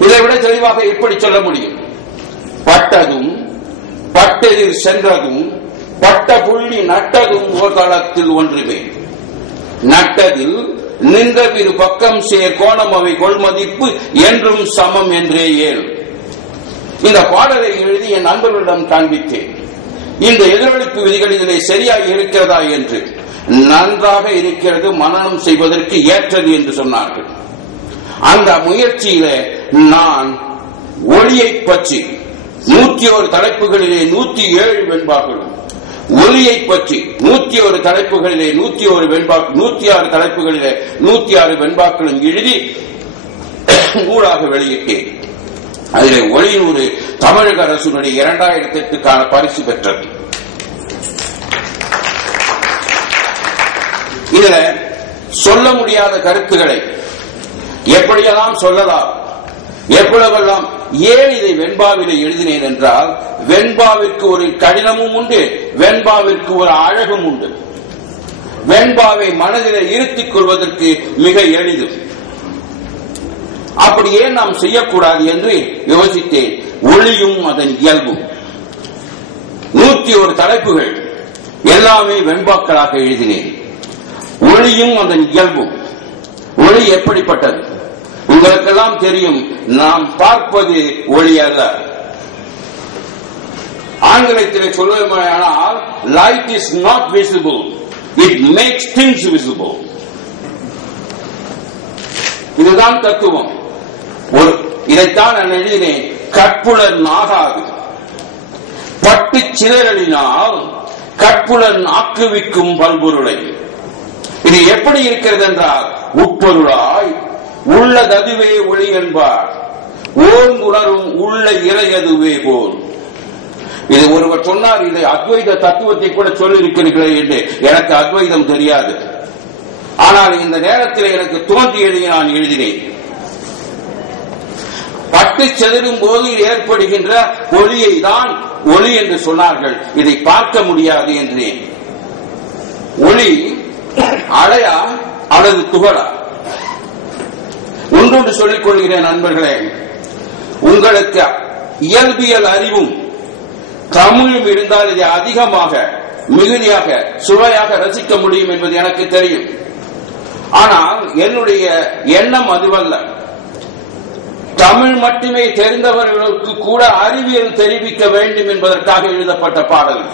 இதை விட தெளிவாக எப்படி சொல்ல முடியும்? பட்டதும் பட்டெதிர் சென்றதும் பட்ட புள்ளி நட்டதும் ஓர் ஒன்றுமே. நட்டதில் நின்றவிரு பக்கம் சேர் கோணம் அவை கொள்மதிப்பு என்றும் சமம் என்றே ஏழு இந்த பாடலை எழுதி என் நண்பர்களிடம் காண்பித்தேன். இந்த எதிரொலிப்பு விதிகள் இதிலே சரியாக இருக்கிறதா என்று. நன்றாக இருக்கிறது மனனம் செய்வதற்கு ஏற்றது என்று சொன்னார்கள். அந்த முயற்சியில நான் ஒளியை பற்றி நூத்தி ஒரு தலைப்புகளிலே நூத்தி ஏழு வெண்பாக்களும் ஒலியை பற்றி நூத்தி ஒரு தலைப்புகளிலே நூத்தி ஒரு வெண்பா நூத்தி ஆறு தலைப்புகளிலே நூத்தி ஆறு வெண்பாக்களும் எழுதி ஊடாக வெளியிட்டேன். அதிலே ஒளிநூறு தமிழக அரசுடைய இரண்டாயிரத்தி எட்டுக்கான பரிசு பெற்றது. இதுல சொல்ல முடியாத கருத்துக்களை எப்படியெல்லாம் சொல்லலாம்? எப்பளவெல்லாம் ஏன் இதை வெண்பாவிலே எழுதினேன் என்றால் வெண்பாவிற்கு ஒரு கடினமும் உண்டு வெண்பாவிற்கு ஒரு அழகும் உண்டு. வெண்பாவை மனதிலே இருத்திக் கொள்வதற்கு மிக எளிது. அப்படி ஏன் நாம் செய்யக்கூடாது என்று யோசித்தேன். ஒளியும் அதன் இயல்பும். நூத்தி ஒரு தலைப்புகள் எல்லாமே வெண்பாக்களாக எழுதினேன். ஒளியும் அதன் இயல்பும். ஒளி எப்படிப்பட்டது? உங்களுக்கெல்லாம் தெரியும் நாம் பார்ப்பது ஒளி அல்ல ஆங்கிலத்திலே சொல்வதுமானால் light is not visible it makes things visible இதுதான் தத்துவம். ஒரு இதைத்தான் நான் எழுதினேன் கற்புலன் ஆகாது. பட்டு சிதறலினால் கற்புலன் ஆக்குவிக்கும் பல்பொருளை இது எப்படி இருக்கிறது என்றால் உட்பொருளாய் உள்ளததுவே ஒளி என்பார். ஓர்ந்துணரும் உள்ள இறையதுவே போல். இது ஒருவர் சொன்னார் இதை அத்வைத தத்துவத்தை கூட சொல்லிருக்கிறீர்களே என்று. எனக்கு அத்வைதம் தெரியாது. ஆனால் இந்த நேரத்தில் எனக்கு தோன்றியதை நான் எழுதினேன். பட்டு செதறும் போது ஏற்படுகின்ற ஒளியை தான் ஒளி என்று சொன்னார்கள். இதை பார்க்க முடியாது என்றேன். ஒளி அலையா அல்லது துகளா இன்னொன்று சொல்லிக் கொள்கிறேன் நண்பர்களே. உங்களுக்கு இயல்பியல் அறிவும் தமிழும் இருந்தால் இதை அதிகமாக மிகுதியாக சுவையாக ரசிக்க முடியும் என்பது எனக்கு தெரியும். ஆனால் என்னுடைய எண்ணம் அதுவல்ல. தமிழ் மட்டுமே தெரிந்தவர்களுக்கு கூட அறிவியல் தெரிவிக்க வேண்டும் என்பதற்காக எழுதப்பட்ட பாடல்.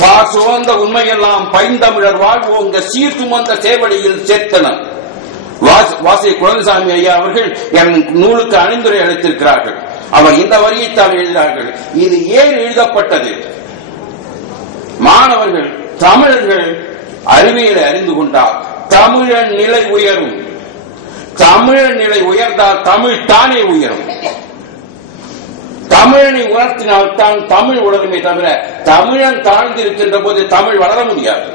பா சுவந்த உண்மையெல்லாம் பைந்தமிழர் வாழ்வோங்க சீர் சுமந்த சேவடியில் சேர்த்தனர் வாசிய வாசி குழந்தைசாமி ஐயா அவர்கள் என் நூலுக்கு அணிந்துரை அளித்திருக்கிறார்கள். அவர் இந்த வரியைத்தான் எழுதினார்கள். இது ஏன் எழுதப்பட்டது? மாணவர்கள் தமிழர்கள் அறிவியலை அறிந்து கொண்டால் தமிழன் நிலை உயரும். தமிழன் நிலை உயர்ந்தால் தமிழ் தானே உயரும். தமிழனை உணர்த்தினால் தான் தமிழ் உலகமே தவிர தமிழன் தாழ்ந்திருக்கின்ற போது தமிழ் வளர முடியாது.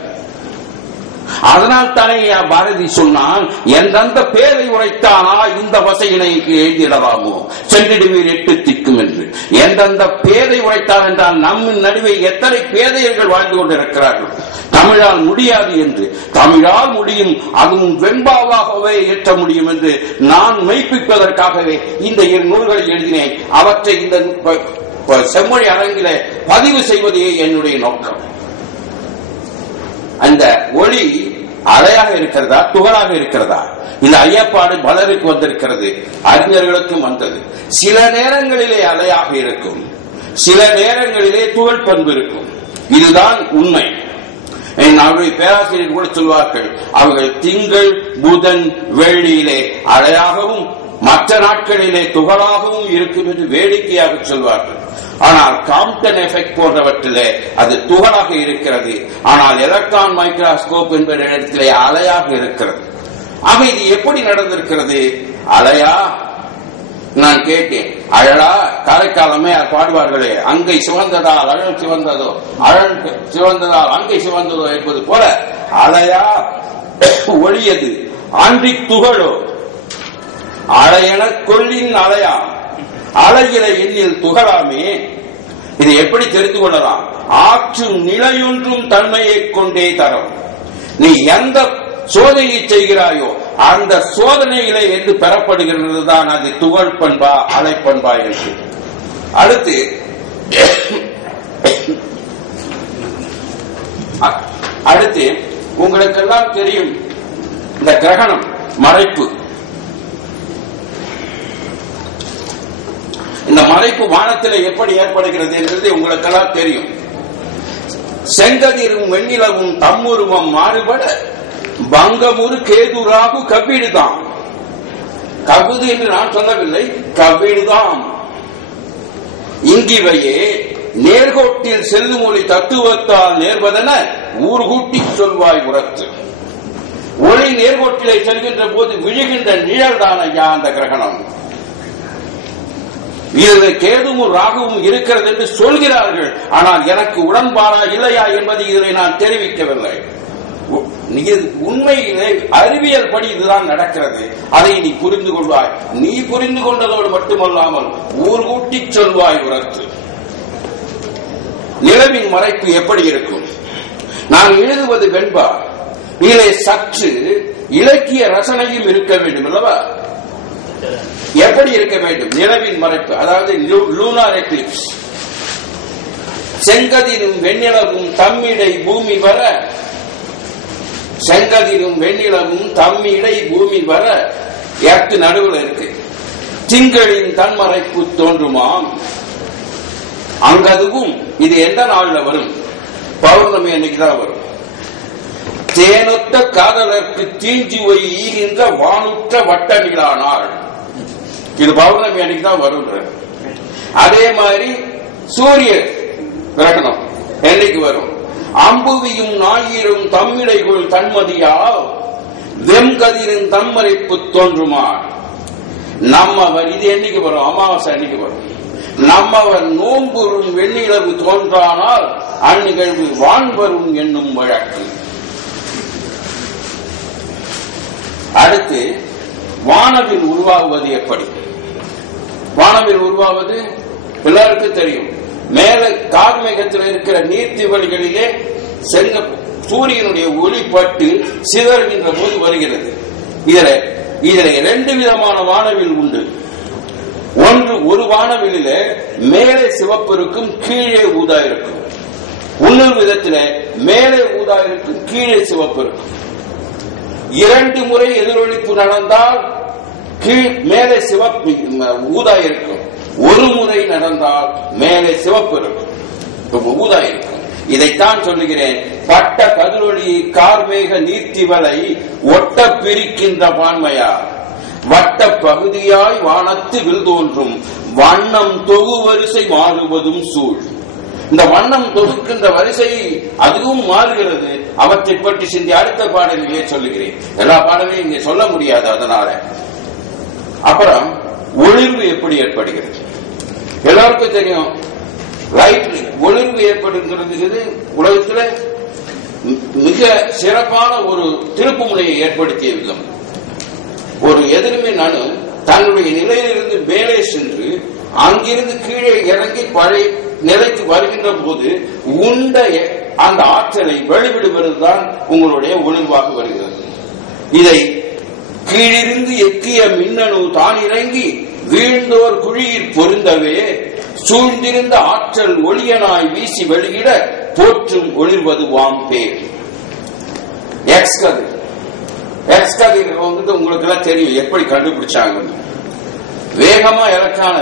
அதனால் தானே பாரதி சொன்னான் எந்தெந்த பேரை உரைத்தானா? இந்த வசையினை எழுதிடலாமோ சென்றிடுவீர் எட்டு திக்கும் என்று. எந்தெந்த பேரை உரைத்தான் என்றால் நம்ம நடுவே எத்தனை பேதையர்கள் வாழ்ந்து கொண்டிருக்கிறார்கள்? தமிழால் முடியாது என்று. தமிழால் முடியும் அதுவும் வெண்பாவாகவே ஏற்ற முடியும் என்று நான் மெய்ப்பிப்பதற்காகவே இந்த என் நூல்களை எழுதினேன். அவற்றை இந்த செம்மொழி அரங்கிலே பதிவு செய்வதே என்னுடைய நோக்கம். அந்த ஒளி அலையாக இருக்கிறதா துகளாக இருக்கிறதா? இந்த ஐயப்பாடு பலருக்கு வந்திருக்கிறது அறிஞர்களுக்கும் வந்தது. சில நேரங்களிலே அலையாக இருக்கும். சில நேரங்களிலே துகள் பண்பு இருக்கும். இதுதான் உண்மை. என் அவருடைய பேராசிரியர் கூட சொல்வார்கள் அவர்கள் திங்கள் புதன் வெள்ளியிலே அலையாகவும் மற்ற நாட்களிலே துகளாகவும் இருக்கும் என்று வேடிக்கையாக சொல்வார்கள். ஆனால் காம்டன் எஃபெக்ட் போன்றவற்றிலே அது துகளாக இருக்கிறது. ஆனால் எலக்ட்ரான் மைக்ரோஸ்கோப் என்பது இடத்திலே அலையாக இருக்கிறது. ஆக இது எப்படி நடந்திருக்கிறது? அலையா? நான் கேட்டேன். அழலா? காரைக்காலமே பாடுவார்களே? அங்கை சிவந்ததால் அழல் சிவந்ததோ? அழல் சிவந்ததால் அங்கை சிவந்ததோ என்பது போல அலையா? ஒளியது. ஆண்டி துகளோ? அலையென கொள்ளின் அலையா? அலையில எண்ணில் துகளாமே. இதை எப்படி தெரிந்து கொள்ளலாம்? ஆற்றும் நிலையொன்றும் தன்மையை கொண்டே தரும். நீ எந்த சோதனையை செய்கிறாயோ அந்த சோதனையிலே என்று பெறப்படுகிறது தான் அது துகள் பண்பா அலைப்பண்பா என்று. அடுத்து அடுத்து உங்களுக்கெல்லாம் தெரியும் இந்த கிரகணம் மறைப்பு. இந்த மறைப்பு வானத்தில் எப்படி ஏற்படுகிறது என்றது உங்களுக்கெல்லாம் தெரியும். செங்கதிரும் வெண்ணிலவும் தம்முருவம் மாறுபட பங்கமுறு கேதுராகு கபீடுதான் கபுது என்று நான் சொல்லவில்லை கபீடுதான் இங்கிவையே நேர்கோட்டில் செல்லும் ஒளி தத்துவத்தால் நேர்வதென ஊர்கூட்டி சொல்வாய் உரத்து. ஒளி நேர்கோட்டிலே செல்கின்ற போது விழுகின்ற நிழல் தான் ஐயா அந்த கிரகணம். இதில் கேதுவும் ராகுவும் இருக்கிறது என்று சொல்கிறார்கள். ஆனால் எனக்கு உடன்பாடா இல்லையா என்பதை இதில் நான் தெரிவிக்கவில்லை. உண்மையிலே அறிவியல் படி இதுதான் நடக்கிறது. அதை நீ புரிந்து கொள்வாய். நீ புரிந்து கொண்டதோடு மட்டுமல்லாமல் ஊர் கூட்டி சொல்வாய் உரத்து நிலவின் மறைப்பு எப்படி இருக்கும்? நான் எழுதுவது வெண்பா. இதிலே சற்று இலக்கிய ரசனையும் இருக்க வேண்டும் அல்லவா? எப்படி இருக்க வேண்டும்? நிலவின் மறைப்பு அதாவது லூனார் எக்லிப்ஸ் செங்கதிரும் வெண்ணிலவும் தம்மிடை பூமி வர செங்கதிரும் வெண்ணிலவும் தம்மிடை பூமி வர எர்த்து நடுவில் இருக்கு. திங்களின் தன்மறைப்பு தோன்றுமாம். அங்கதுவும் இது எந்த நாள்ல வரும்? பௌர்ணமி அன்னைக்கு தான் வரும். தேனொத்த காதலர்க்கு தீஞ்சுவை ஈகின்ற வானுற்ற வட்ட நிலானாள் இது பௌர்ணமி அன்னைக்கு தான் வரும் அதே மாதிரி சூரிய கிரகணம் என்னைக்கு வரும்? அம்புவியும் ஞாயிறும் தம்மிடைக்குள் தன்மதியா வெம்கதிரின் தம்மறைப்பு தோன்றுமா நம்மவர் இது என்னைக்கு வரும்? அமாவாசை அன்னைக்கு வரும். நம்மவர் நோம்புறும் வெண்ணிலவு தோன்றானால் அந்நிகழ்வு வான்வரும் என்னும் வழக்கு. அடுத்து வானவில் உருவாகுவது எப்படி? வானவில் உருவாவது எல்லாருக்கும் தெரியும். மேல கார்மேகத்தில் இருக்கிற நீர்த்திவழிகளிலே செங்க சூரியனுடைய ஒளி பட்டு சிதறுகின்ற போது வருகிறது. இதுல இதுல இரண்டு விதமான வானவில் உண்டு. ஒன்று ஒரு வானவில மேலே சிவப்பு இருக்கும் கீழே ஊதா இருக்கும். இன்னொரு விதத்துல மேலே ஊதா இருக்கும் கீழே சிவப்பு இருக்கும். இரண்டு முறை எதிரொலிப்பு நடந்தால் கீழ் மேலே சிவப்பு ஊதா இருக்கும். ஒரு முறை நடந்தால் மேலே சிவப்பு இருக்கும். ஊதா இருக்கும். இதைத்தான் சொல்லுகிறேன். பட்ட கதிரொளி கார்மேக நீர்த்திவலை ஒட்ட பிரிக்கின்ற பான்மையா வட்ட பகுதியாய் வானத்து வில் தோன்றும். வண்ணம் தொகு வரிசை மாறுவதும் சூழ். இந்த வண்ணம் தொகுக்கின்ற வரிசை அதுவும் மாறுகிறது. அவற்றை பற்றி சிந்தி அடுத்த பாடலிலே சொல்லுகிறேன். எல்லா பாடலையும் இங்கே சொல்ல முடியாது அதனால. அப்புறம் ஒளிர்வு எப்படி ஏற்படுகிறது? எல்லாருக்கும் தெரியும். லைட் ஒளிர்வு ஏற்படுகிறது உலகத்துல மிக சிறப்பான ஒரு திருப்பு முனையை ஏற்படுத்திய விதம். ஒரு எதிர்மின் நானு தன்னுடைய நிலையிலிருந்து மேலே சென்று அங்கிருந்து கீழே இறங்கி பழைய நிலைக்கு வருகின்ற போது உண்ட அந்த ஆற்றலை வெளிவிடுவதுதான் உங்களுடைய ஒளிர்வாக வருகிறது. இதை கீழிருந்து எக்கிய மின்னணு தான் இறங்கி வீழ்ந்தோர் குழியில் பொருந்தவே சூழ்ந்திருந்த ஆற்றல் ஒளியனாய் வீசி வெளியிட போற்றும் ஒளிர்வது வாம் பேர் எக்ஸ் கதிர். எக்ஸ் கதிர் வந்துட்டு உங்களுக்கு எல்லாம் தெரியும் எப்படி கண்டுபிடிச்சாங்க வேகமா எலக்ட்ரான